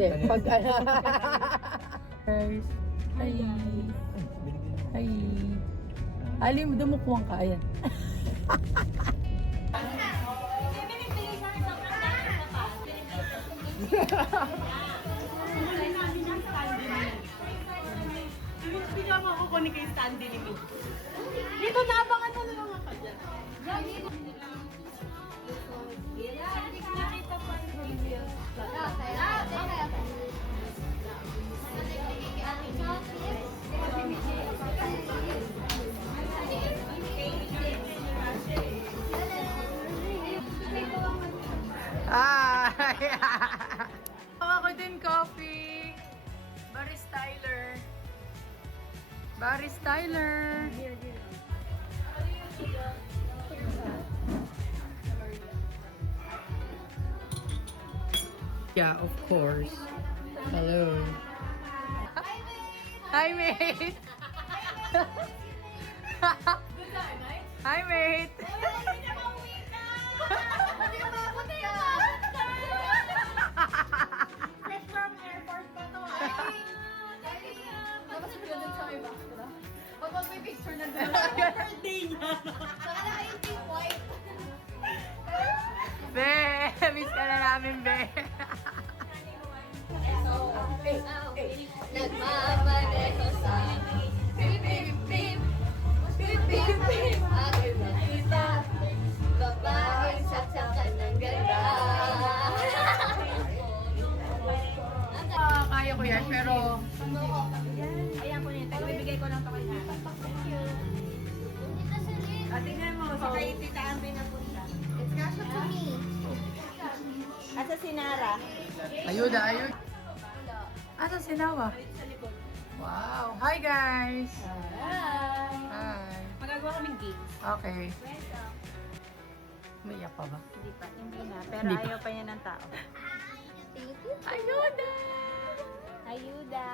Pag ano. Guys. Hi. Hi. Alim, dumukuhan ka. Ayan. Hindi ka makukunin kay Sandy nito. Dito nabangan mo na lang ako dyan. Ako din coffee. Baris Tyler. Baris Tyler. Yeah, of course. Hello. Hi, mate. Hi, mate. Fresh from airport pa to. Tapos pinunod sa may box ko na. Pag may picture na doon. Birthday niya. Saka naka-18 white. Be, miss ka na namin, be. Nagmamaneho sa Pip, pip, pip. Pip, pip, pip. Aking nakita. Babaeng saksakan ng ganda. Kaya ko yan, pero Ayan ko nito. Ibibigay ko lang to kay Nana. At tingnan mo, sa kay Tita Ambi na punta. It's Gasha to me. Asa si Nara? ayuda, ayuda. Asa si Nawa? Wow. Hi, guys. Hi. Hi. Magagawa kaming games. Okay. Umiyak pa ba? Hindi pa, hindi na. Pero Hindi pa. ayaw pa niya ng tao. Thank you. Ayuda! Ayuda!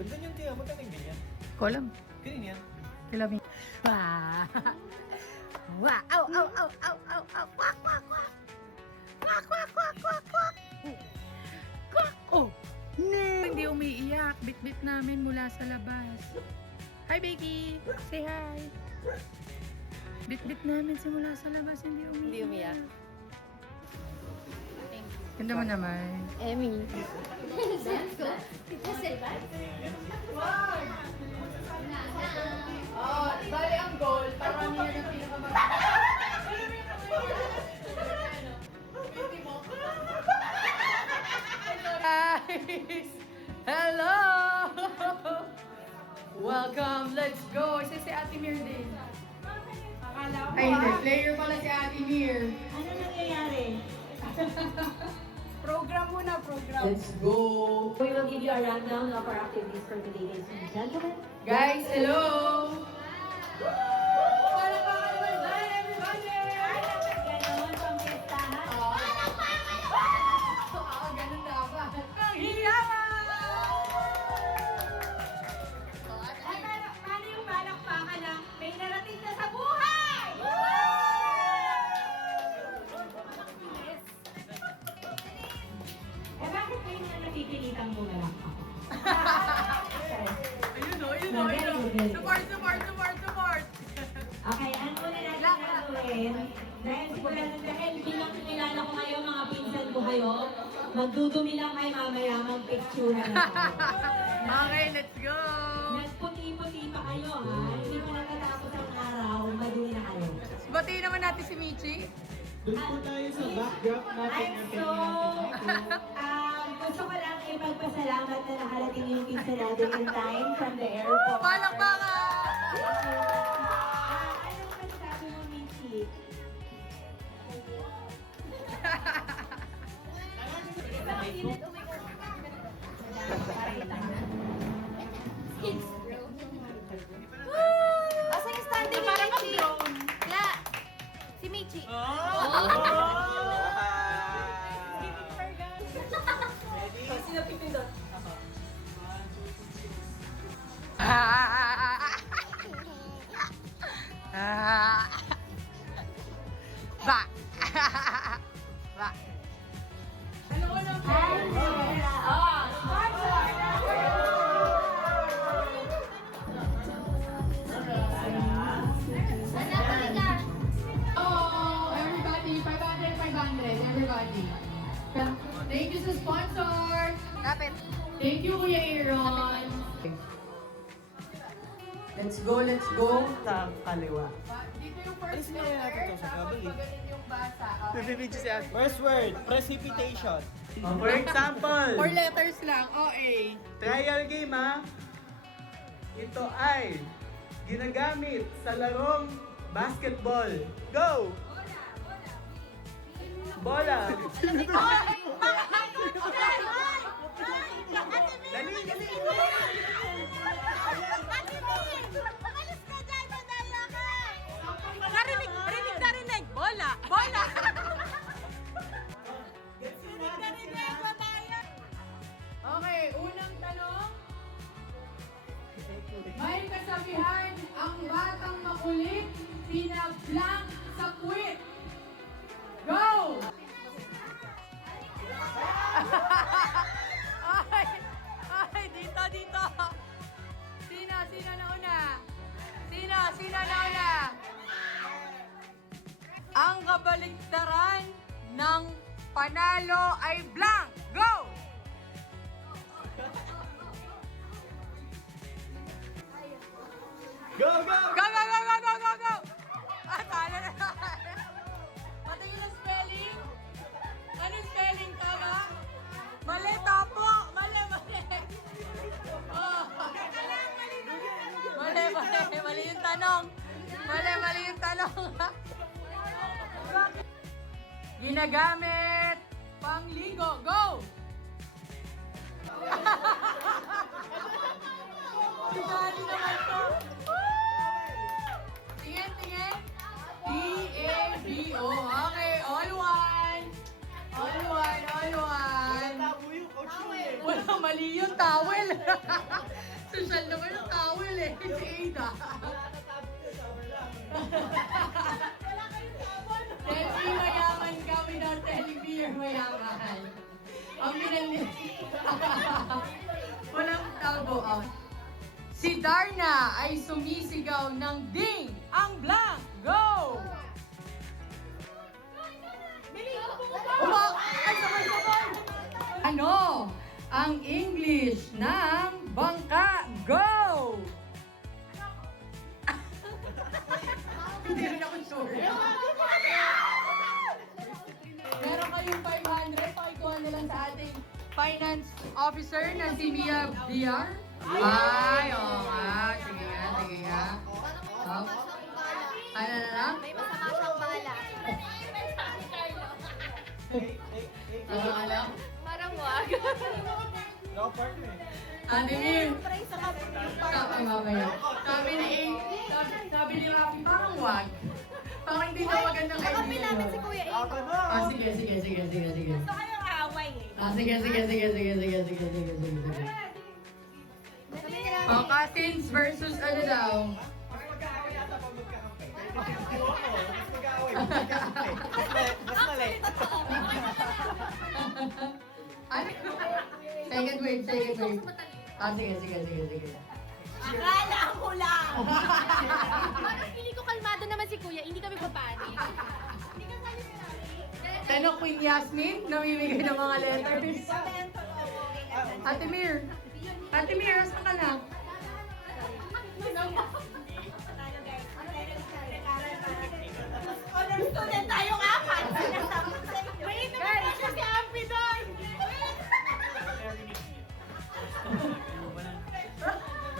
Ganda niyang tiya, magkano yung ganyan? Kolam. Ganyan yan. Kilami. Wah! Wah! Au! Au! Au! Au! Au! Au! Kwak! Kwak! Kwak! Kwak! Kwak! Kwak! Kwak! Kwak! Kwak! Oh! No! Hindi umiiyak. Bit-bit namin mula sa labas. Hi, Becky! Say hi! Bit-bit namin simula sa labas. Hindi umiiyak. Hindi umiyak. Ganda mo naman. Emmy. Let's go. Tita Silva. Oh, bali ang goal. Parang niya ng Guys! Hello! Welcome! Let's go! Isa si Ate Mir din. Akala ko. Ay, hindi. Player pala si Ate Mir. Ano nangyayari? Program muna, program. Let's go! We will give you a rundown of our activities for today, ladies and gentlemen. Guys, hello! Palakpakan naman dyan, everybody! Ganon, pang-pistahan. Ganun dapat. Ang hiyaman! Paano yung palakpakan na may narating na sa buhay? Eh bakit kayo na napipilitan mo na lang ako? Ayun o, ayun No, o, very ayun o. good, very good. Support, support, support, support! Okay, ang una natin gagawin, dahil bilang kinilala ko kayo, mga pinsan ko kayo, magdudumi lang kayo mamaya, mag-picture na tayo. Okay, let's go! Nagputi-puti pa kayo ha, hindi pa natatapos ang araw, madumi na kayo. Batiin naman natin si Michi. Doon po tayo sa backdrop natin Ay, ng so, gusto ko lang ipagpasalamat na nakarating yung pinsan natin in time from the airport. Palakpakan! Ano masasabi mo, Michi? Asa yung standing ni Parang Michi? drone. La! Si Michi. Ba. Ba. Oh, everybody, 500, 500, everybody. Thank you sa sponsor. Kapit. Thank you, Kuya Aaron. Let's go sa kaliwa. Dito yung Alis first na kaya natin to sa tapos gabal eh. pagaling yung basa. Okay. First word, precipitation. For example, 4 letters lang, OA. trial game ha. Ito ay ginagamit sa larong basketball. Go! Bola! Dali, dali! Rinig. Bola. Bola. Okay, unang tanong. May kasabihan, ang batang makulit, pinablank sa quit. Go! Ay, dito. Sino nauna? Sino nauna? Ang kabaligtaran ng panalo ay blank. Go! Go, go! Go! Talo na. Patingin ang spelling. Anong spelling? Tama? Mali, tapo. Mali. Oh. Mali yung tanong. Mali yung tanong. Ginagamit pangligo. Go! Dali naman to. Tingin. T-A-B-O. Okay, all one. Wala, mali yung towel. Social naman yung towel eh. Si Ada. Tell me mayaman ka without telling me you're mayaman. Ang pinali. Walang tabo. Oh. Si Darna ay sumisigaw ng ding ang blank. Go! Ay, sabay! Ano ang English ng bangka? Go! Hindi rin ako sure. Meron kayong 500, pakikuha na lang sa ating finance officer na si Mia Villar. Ay, oo nga. Sige nga. Oh. Ano na lang? May masama siyang bala. Ano ka lang? Parang wag. No, partner. Ate Mir, sabi mamaya. Sabi ni Rafi, parang wag. Parang hindi na magandang idea. Kakampi namin si Kuya Aaron. Ako na! Ah, sige. Gusto kayong away eh. Ah, sige. Oh, cousins versus ano daw? Mas magkakawin yata pag magkakampay. Mas mag-aaway. Mas mali. Ano? Second wave. Ah, sige. Akala ko lang. Parang feeling ko kalmado naman si Kuya, hindi kami papanik. Hindi ka kali Tanong Queen Yasmin, namimigay ng mga letters. Ate Mir, asan ka na? Honor student tayong apat. May naman siya si Ampy doon.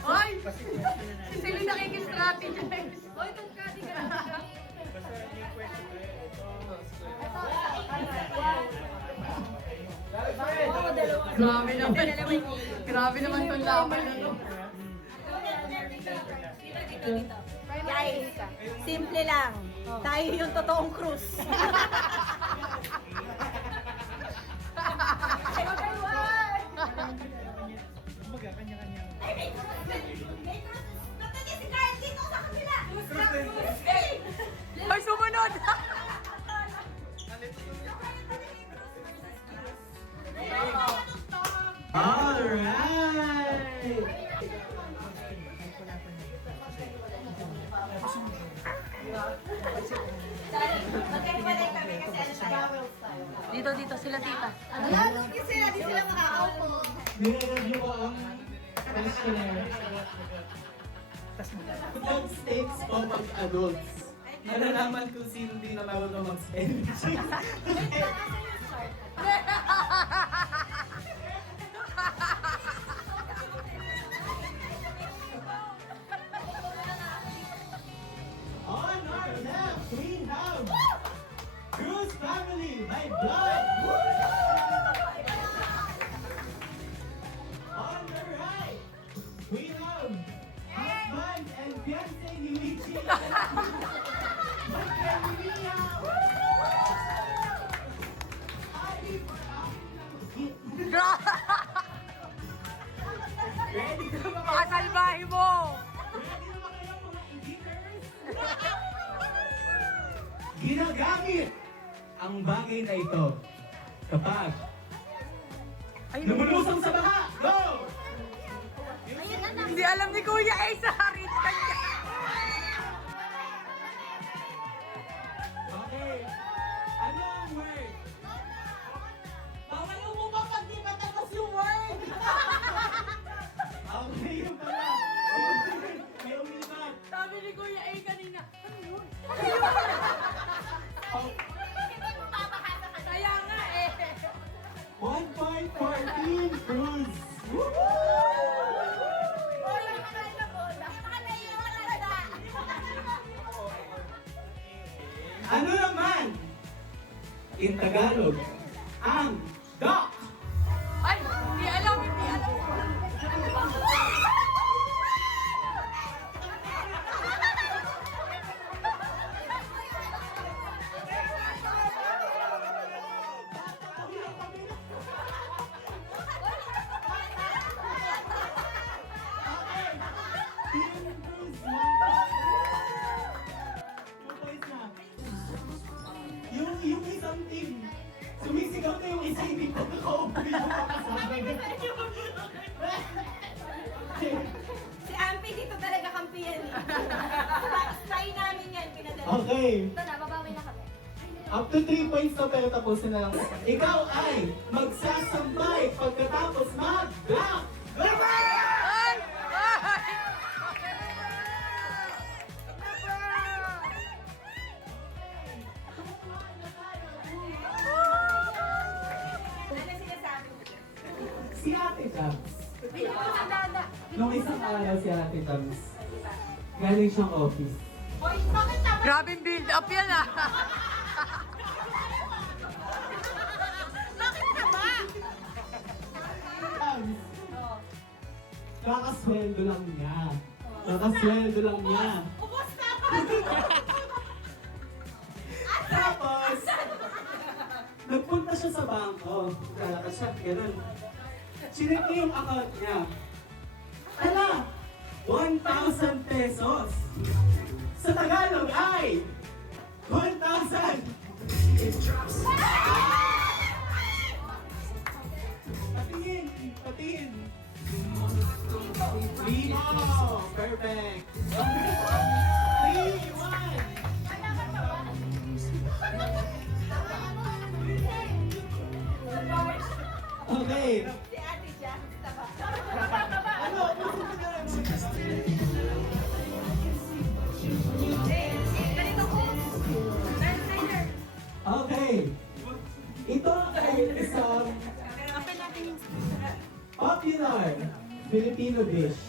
Hoy! Si Celine nakikistrategize. Hoy, tungkadi ka. Basta yung question ko ito. Grabe naman itong laban na to. Guys, simple lang. Tayo yung totoong cruise. Kumbaga, kanya-kanya. Ay, may cruise! May cruise! Natanya si Carl dito sa kabila! Cruise! Magkahiwalay kami kasi ano tayo. Dito, sila tita. Kasi di sila makakaupo. Nire-review ko ang questionnaire. Food states o mag-adults. Nalalaman kung sino din na marunong mag-spell. On our left, we have Cruz family by blood. On the right, we have husband and fiancé ni Michi. Magkaibigan. Ready for Ready na ba kayo? Kasalbahe mo! Ready na ba kayo mga engineers? Ginagamit ang bagay na ito kapag lumulusong sa baha. Go! Hindi alam ni Kuya ay sa harit kanya. Okay. Ano ang word? Bawal umupa pag di matapos yung word! Okay, yung pala. May umibat. Sabi ni Kuya ay kanina. Ano yun? Kaya nga eh. 1 point for Team Cruz. Ano naman in Tagalog ang duck? Ay, hindi alam. Team Cruz, 1 point na. Yung isang team, sumisigaw na yung isa, hindi pa nakaupo yung makasabay. Si Ampi dito talaga kampiyan eh. Try namin yan, pinadala. Okay. Ito na, babawi na kami. Up to 3 points na pero tapusin na lang. Ikaw ay magsasambay pagkatapos mag-block! Ay! Ay! Ano sinasabi mo? Si Ate Jams. Nung isang araw si Ate Jams, galing siyang office. Hoy, bakit naman? Grabing build up yan ah. Bakit naman? Jams, kakasweldo lang niya. Kakasweldo lang niya. Ubus na! Tapos, nagpunta siya sa bangko. Lalakad siya, ganun. Chinek niya yung account niya. Hala! 1,000 pesos! Sa Tagalog ay 1,000! Patingin! Patingin! Lino! Perfect! 3, 1! Okay. Si Ate Jans, taba. Ano? Ganito ko. Okay. Ito ay isang popular Filipino dish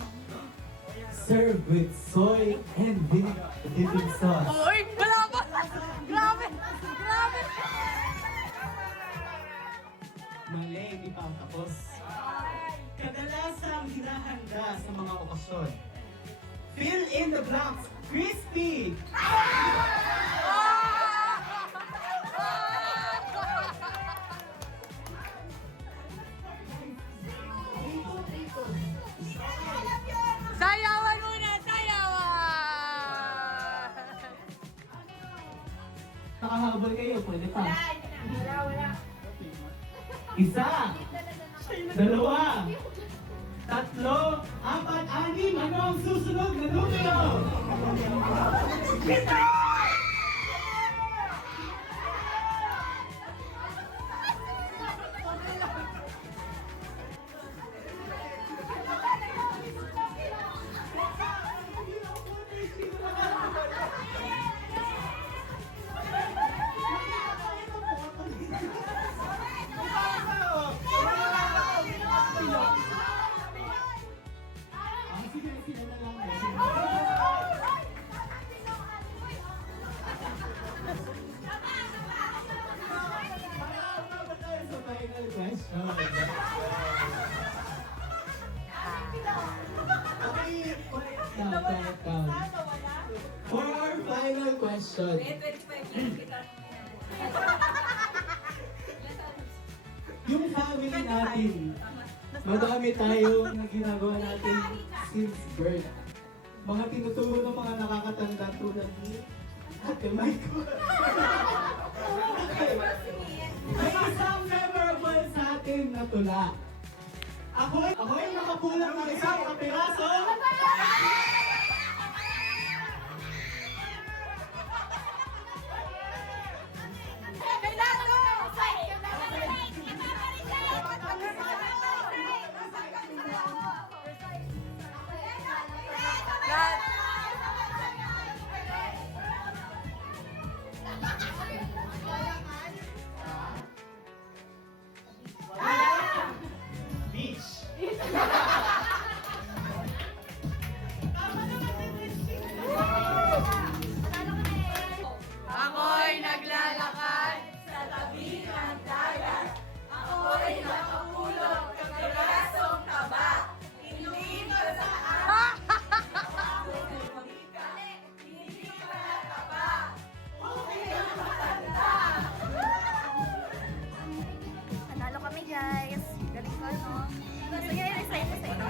served with soy and dipping sauce. Uy, wala pa. Grabe. Grabe. Mali, hindi pa ang tapos. Kadalasang hinahanda sa mga okasyon. Fill in the blanks. Crispy! Sayawan muna, sayawan! Nakahabol kayo, pwede pa. Wala. Isa, dalawa, tatlo, apat, anim. Ano ang susunod na numero? Pito! question. Wait, 25 years kita. Yung family natin, madami tayong ginagawa natin since birth. Mga tinuturo ng mga nakakatanda tulad ni Ate Michael. May isang memorable sa atin na tula. Ako'y nakapulang ng isang kapiraso. Ako'y naglalakad. Panalo kami guys. Galing ko, no? Sige, resign ko sa inyo.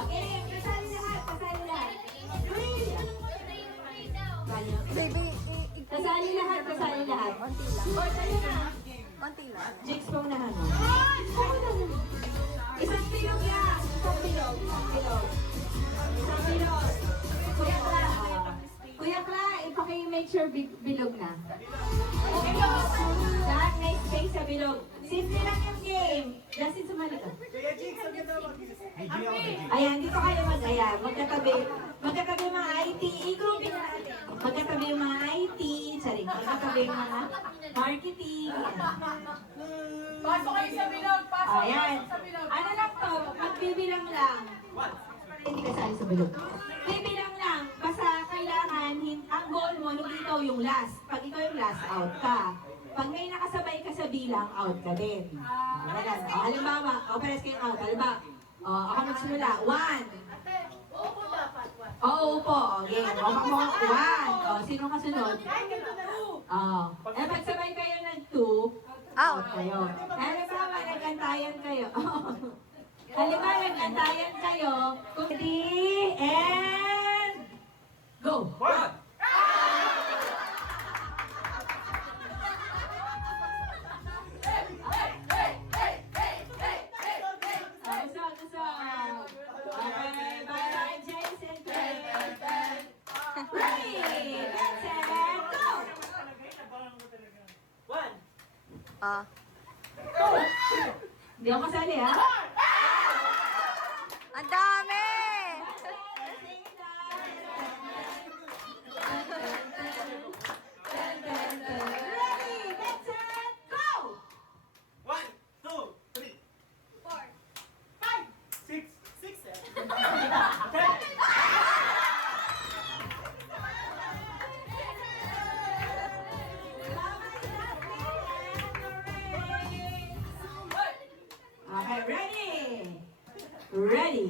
Okay, kasali lahat, kasali lahat. Kasali lahat, kasali lahat. O, tayo na. Konti lang. Jigs pong nahan. Isang bilog yan. Isang bilog. Isang bilog. Kuya Kla. Kuya Kla, ipaki-make sure bilog na. Bilog. Lahat may space sa bilog. Simple lang yung game. Justin, sumali ka. Ayan, dito kayo mag-ayan. Magkatabi. Magkatabi yung mga IT. I-grouping na natin. Magkatabi yung mga IT. Sorry. Magkatabi yung mga marketing. Pasok kayo sa bilog! Pasok Ayan. sa bilog! Ano lang to? Magbibilang lang. Hindi kasali sa bilog. Bibilang lang. Basta kailangan, ang goal mo, hindi ikaw yung last. Pag ikaw yung last, out ka. Pag may nakasabay ka sa bilang, out ka din. Halimbawa, pares kayong out. Halimbawa, ako magsimula. 1. Oo po. Okay. Ako mo, 1. Sino kasunod? Eh, pag sabay kayo ng 2, out kayo. Halimbawa, nag-antayan kayo. Halimbawa, nag-antayan kayo. Ready, and go! Okay, bye-bye, Jason. Ready, get set, go! Ah. Hindi ako kasali, ha? Ang dami! Ready, get set, go! 1, 2, 3, 4, 5, 6, 7. Okay, ready? Ready.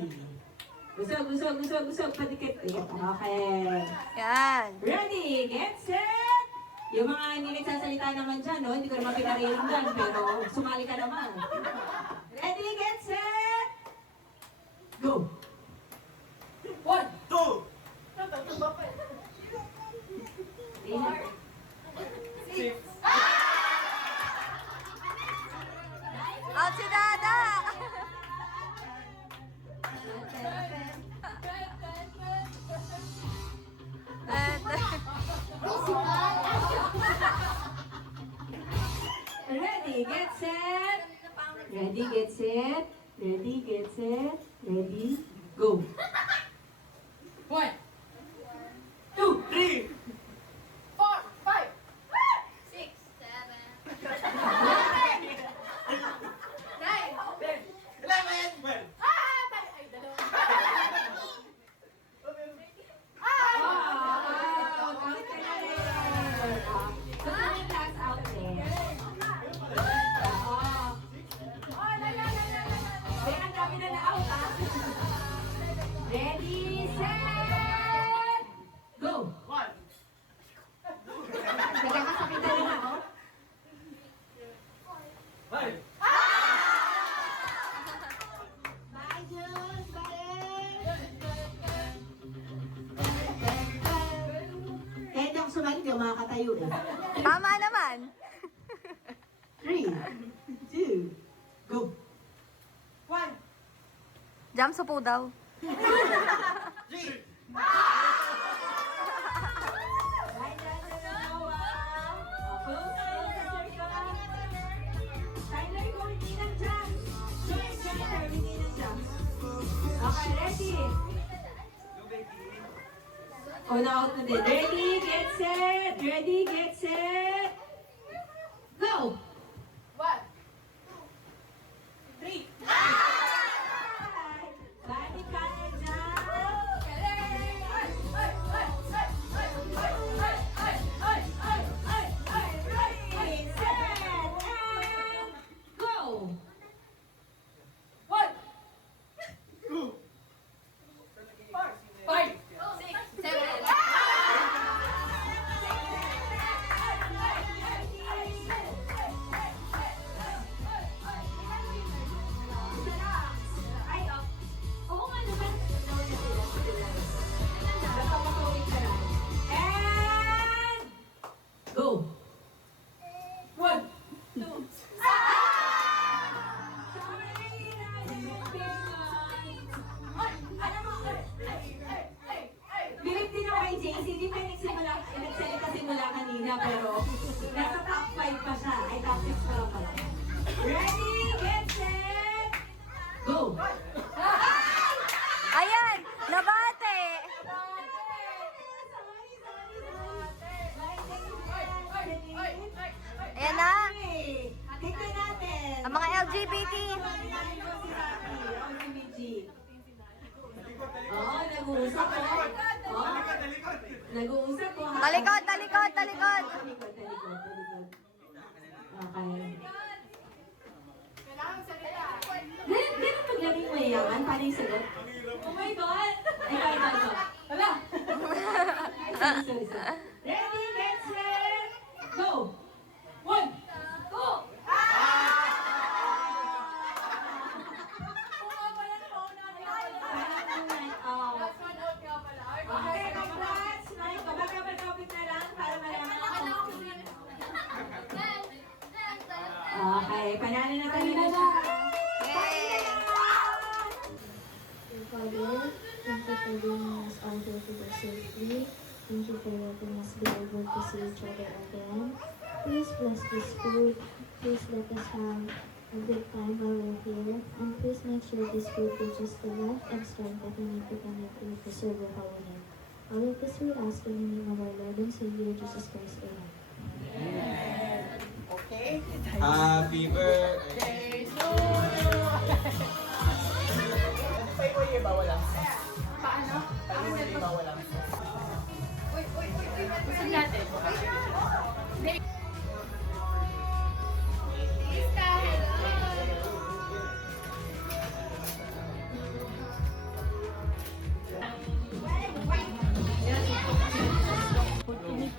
Gusog, padikit. Okay. Yan. Ready, get set! Yung mga hindi nagsasalita naman dyan, no? Hindi ko naman pinarinig dyan, pero sumali ka naman. Ready, get set! Go! 1, 2, 3, 4, 6, Out si Dada! Ready, get set! Ready, get set! Ready, get set! Ready, go! 1, 2, 3, 4, 5, 6, 7. 11, Ang dami na na-out tayo eh. Tama naman. 3, 2, go! Jump sa po daw. Okay, ready? Oh, na-out na din. Ready, get set! Ready, get set! Go! Balik ka na dyan! Ready, set, and go! Ay, oh. Oo nga naman. Napapakawin ka lang. And go! 1, 2, Bilip din ako kay JC, hindi pa nagsalita simula kanina, pero nasa top 5 pa siya. Ay, top 6 pa lang pala. Ready, get set, go! Ayan! Nabate! Ayan na. Tignan natin. Ang mga LGBT. Oo, nag-uusap ko. Oo, nag-uusap ko. Talikod, talikod, talikod. Talikod, talikod, talikod. Okay. Ganun paglaging mayaman, paano yung sagot? Oh my God! Ay, ikaw. Wala! Sorry. Ready, get set, go! 1, go! Okay, congrats! Mike, kapag na lang para malaman ako. Okay, panalo na tayo na siya. Yay! Father, thank you for bringing us all here today safely. Thank you for letting us be able to see each other again. Please bless this food. Please let us have a good time while we're here. And please make sure this food teaches the life and strength that we need to connect to serve your holy name. All of this we ask in the name of our Lord and Savior, Jesus Christ. Amen. Happy birthday to you! Gusto natin.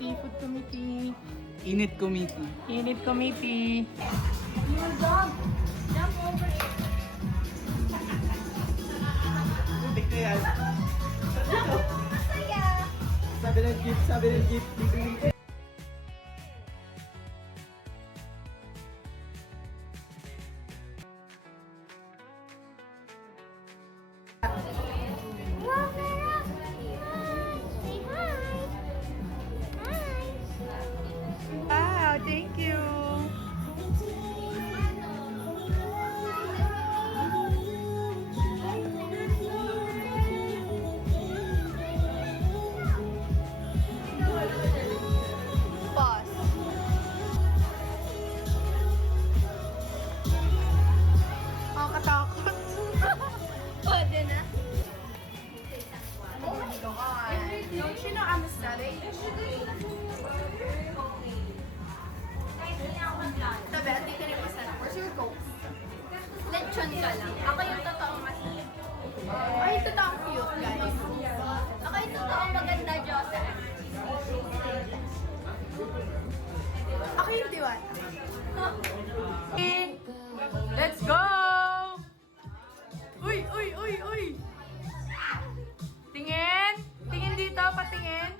Food committee. Init committee. Init committee. Putik na yan. Sabi ng gift. Wow, thank you. Pause. Nakakatakot. Pwede na. Don't you know I'm studying? Sabi, at dito rin masarap. Where's your Coke? Lechon ka lang. Ako yung totoong masarap. Ay, ito ang cute, guys. Ako yung totoong maganda, Joseph. Ako yung diwan. Let's go! Uy! Tingin! Tingin dito, patingin.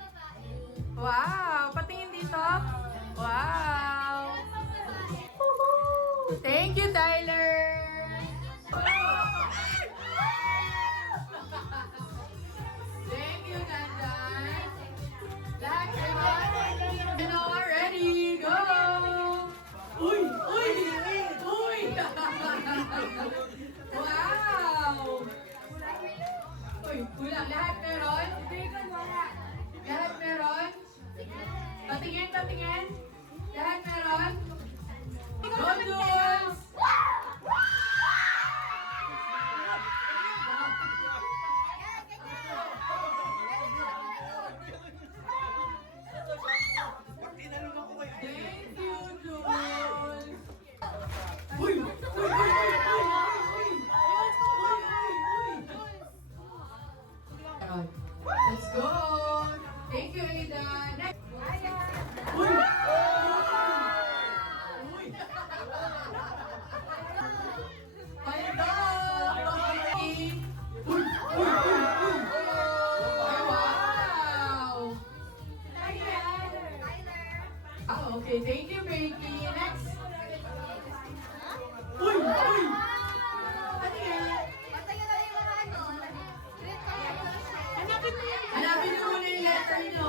Wow! Patingin dito, Thank you, Tyler! Thank you, Nandan! Lahat kayo! You know, ready, go! Uy! Uy! Uy! Wow! Uy, kulang. Lahat meron? Lahat meron? Patingin, patingin. Lahat meron? Go, Jules! Thank you, Jules! Uy! Uy! Uy! Uy! Uy! Uy! Let's go! Thank you, Aida! Next! Uy! Uy! Aida! Uy! Uy! Uy! Uy! Ay, wow! Ah, okay. Thank you, Becky. Next! Uy! Uy! Ano yan? Hanapin niyo muna yung letter niyo.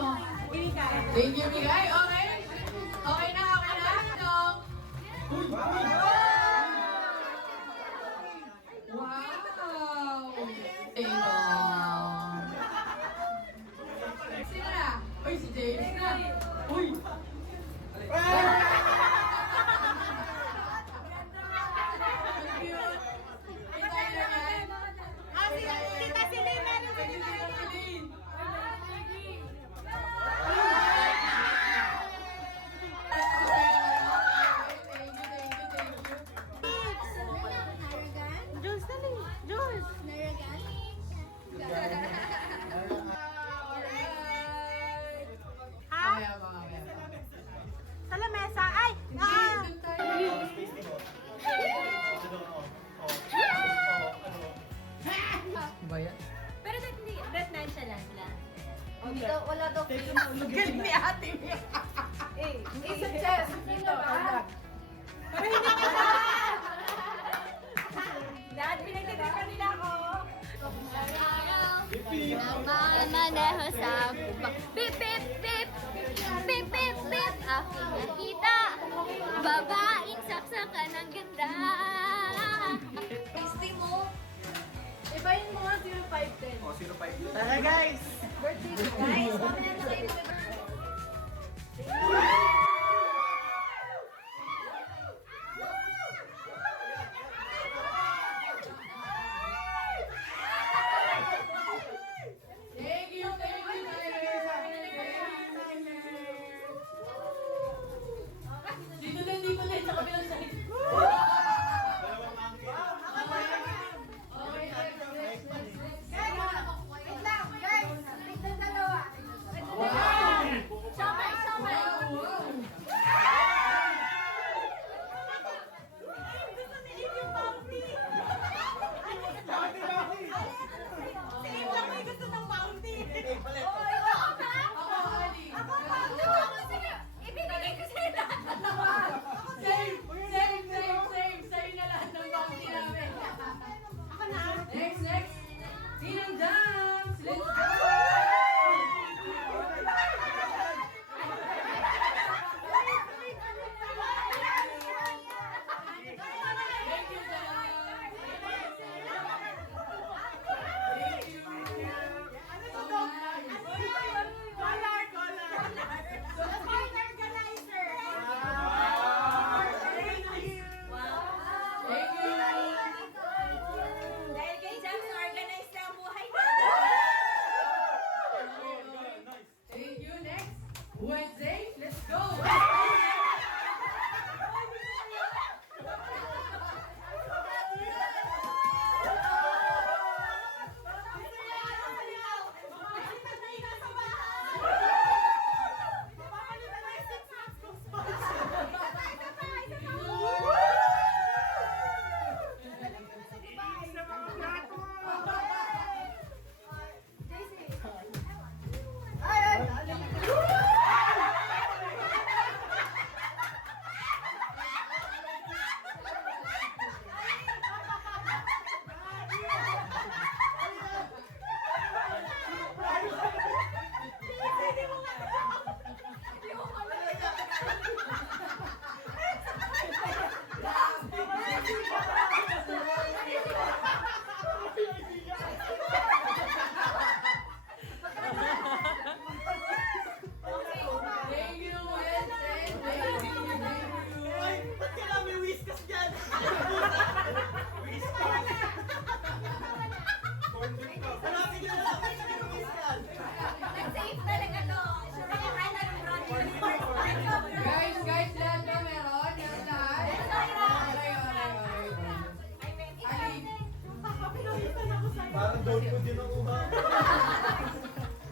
Thank you, Bigay. Okay? Okay na, okay na? Dong. Uy! Uy! Wow! Dong. Sino na? Uy, si James na. Uy! Ang cute. Ay, tayo na yan. Tita Celine, meron Thank you, Tita Celine. Jules, dali. Jules. Ha? Sa lamesa. Ay! Ba yan? Pero hindi, bet nonchalant lang. Hindi daw, wala daw. Galing ni ate niya. Isa chess. Dito. Dad, pinagtitipan nila ako. Namaneho sa bubak. Pip, pip, pip. Pip, pip, pip. Aking nakita. Babaeng saksakan ng ganda. Tasty mo. Ibayin mo nga 0510. Tara guys! Guys, mamaya na kayo. Thank you, Tyler. Dito din, sa kabilang side. Okay, next. Wait lang, guys. Wait lang, dalawa. Wow!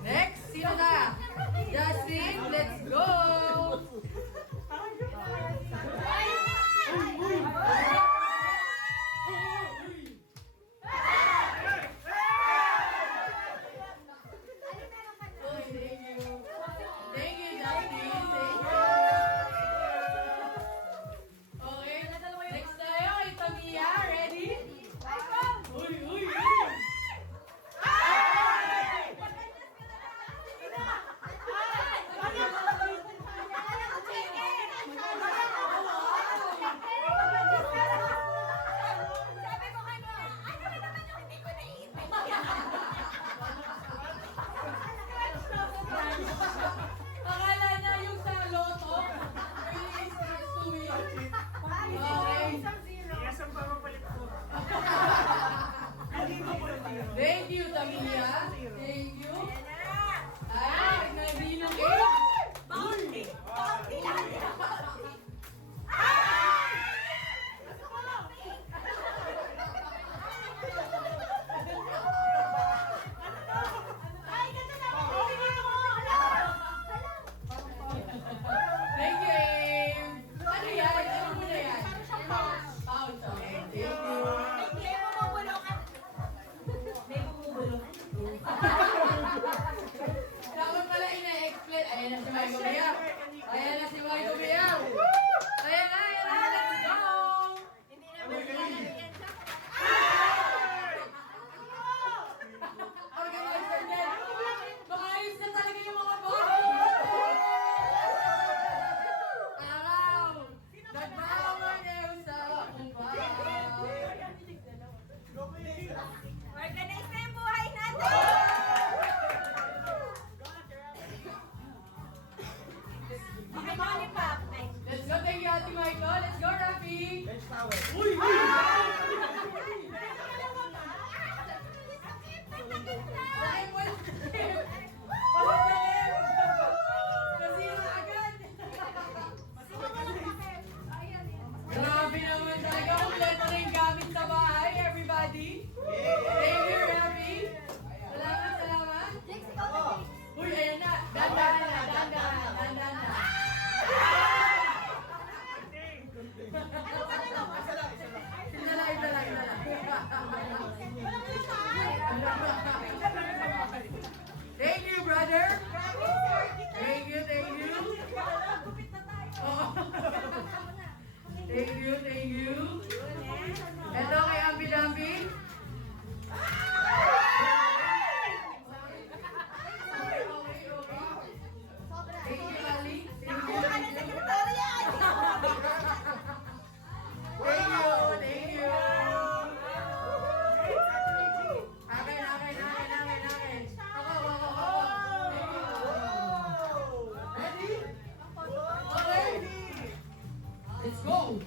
Next, sino na? Justin, let's go! Thank you, Justin. Thank you. Okay, next tayo, ito Mia. Ready? Uy, uy, uy! Akala niya yung sa loto. Really is next to win. Okay. Thank you, Tamia. Thank you. Ay, nagbilong eh. Bounty! Bounty lahat yan! Ay, ganda na! Bibigyan mo! Thank you, Aim. Ano yan? Ano mo na yan? Pouch. Okay. Thank you. Hindi mo mabulungan. Hindi mo mabulungan. Dapat pala ina-explain. Ayan na si Michael Biao. Ayan na si Michael Biao. Ayan na, ayan na. Let's go! Hindi na mabulungan yan siya. Organizer din. Maayos na talaga yung mga boss. Araw. Nagbawa niyo sa upa. Organize na yung buhay natin! Okay, mga lipap. Next. Let's go, thank you, Ate Michael. Let's go, Rafi. Ay, wala. Nasira agad. Grabe naman talaga. Kompleto rin gamit sa bahay, everybody. Thank you, Rafi. Salamat, salamat. Uy, ayan na. Dandan na, dandan, dandan na. Inala, inala, inala. Thank you, brother. Thank you, thank you. Oh. Thank you, thank you. Ito kay Ambi Dambi. Thank you, Ali. Thank you. Thank you. Akin, akin, akin, akin, akin. Ako. Ready? Okay. Let's go.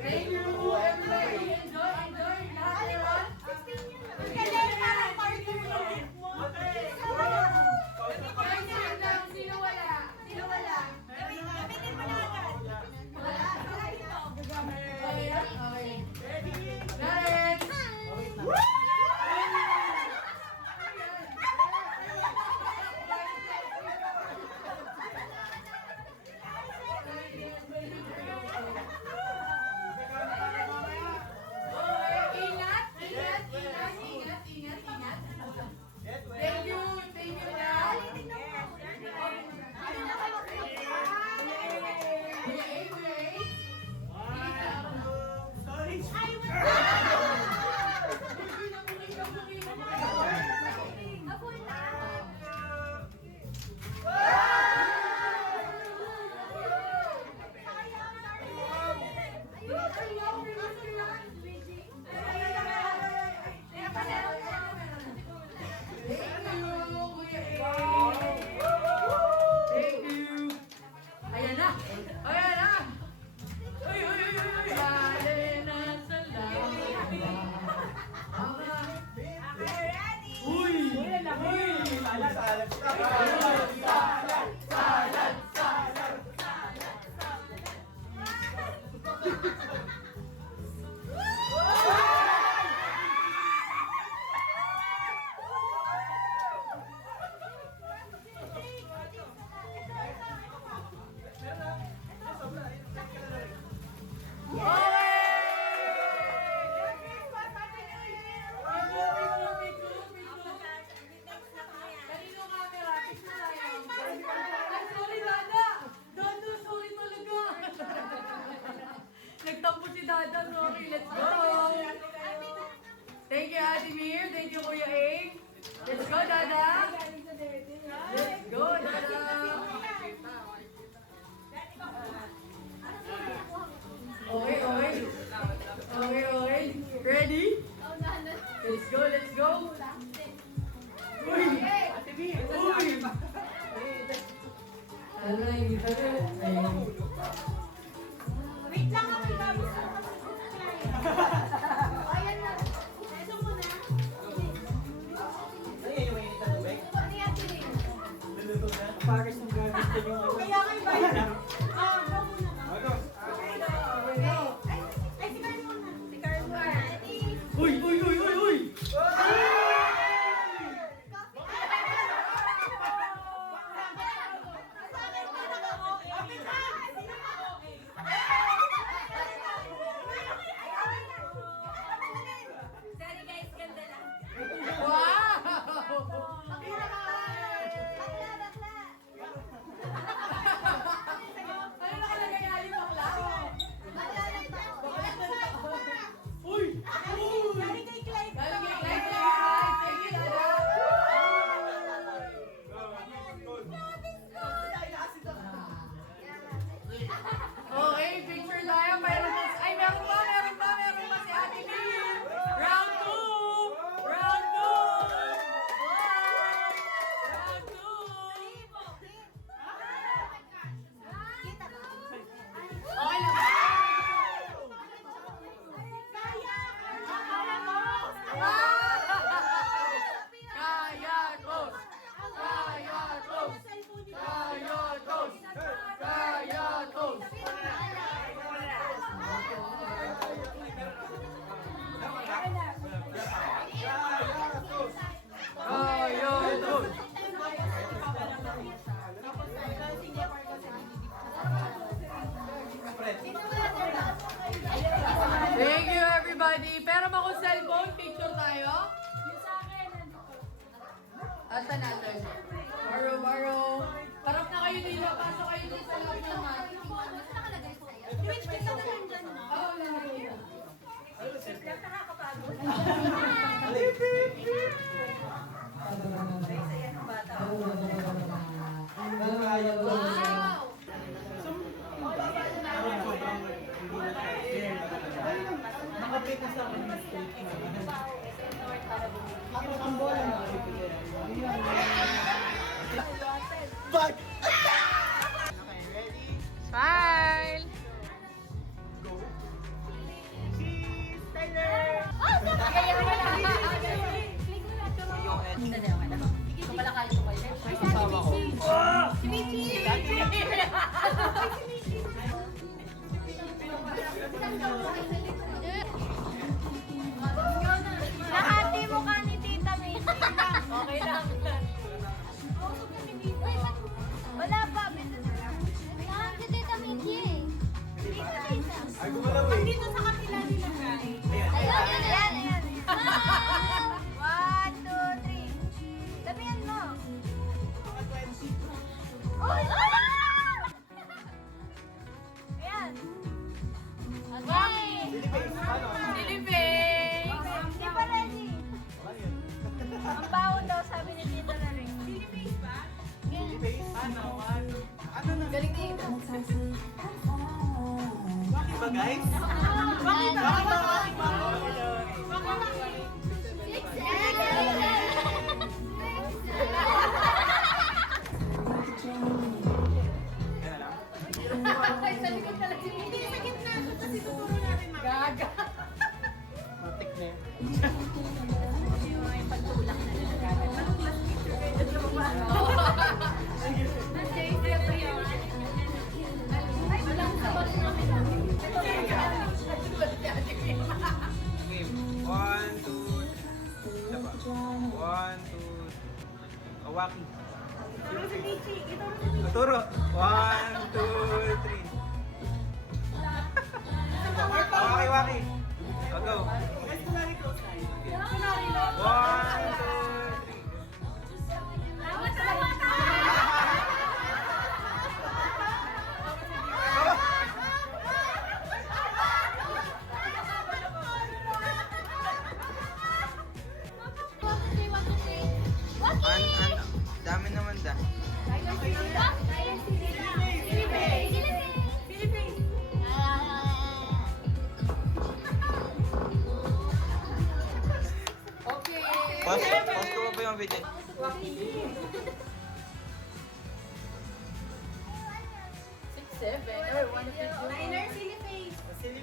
Thank you, everybody. Enjoy, enjoy. Lahat na ron. Guys, yan lang. Sino wala? Sino wala? Gamitin mo na agad. Wala. Wala ito. Okay, okay. Next. Ingat, ingat, ingat, ingat, ingat, ingat. Thank you, Dad. Wait, wait. Thank you. Ayan na. Ayan na. Okay, picture tayo. Meron pa si Ate Lynn. Round 2! Round 2! Round 2! Okay lang. Kaya Toast! Kaya Toast! Kaya Toast! Kaya Toast! Kaya Toast! Thank you everybody! Pero ba kung cellphone, picture tayo? Asa natin? Baro. Parap na kayo dito. Pasok kayo dito sa loob naman. Which kita na lang dyan, no? Oo, lalagay na. Wow! Nakapit na sa akin. Ang bola na. Bag! Smile! Nakati mo ka ni Tita May. Okay lang. Wala pa. Wala si Tita Michi eh. Ay, gumalaw eh. Dito sa kapila nila, guys. Ayan. Smile! 1, 2, 3. Sabihan mo. Oy! Ayan. Okay. Siliping! Hindi pa ready. Ang bawo daw sabi ni Tita Laring. Galing dito. Bakit ba guys? Bakit Ay, sa likod na lang. Hindi, sa gitna. Kasi tuturo natin mga. Gaga. Matik na yan. One, two, isa pa. One, two, Kawaki. Tuturo si Michi. Ituro si Michi. Maturo. One, two, three. Kawaki, waki. O, go. Kunwari lang. One, two, three. Dami naman da. Okay. Pause ko pa yung video. Six, seven. Or one of the Liner, silly face. Silly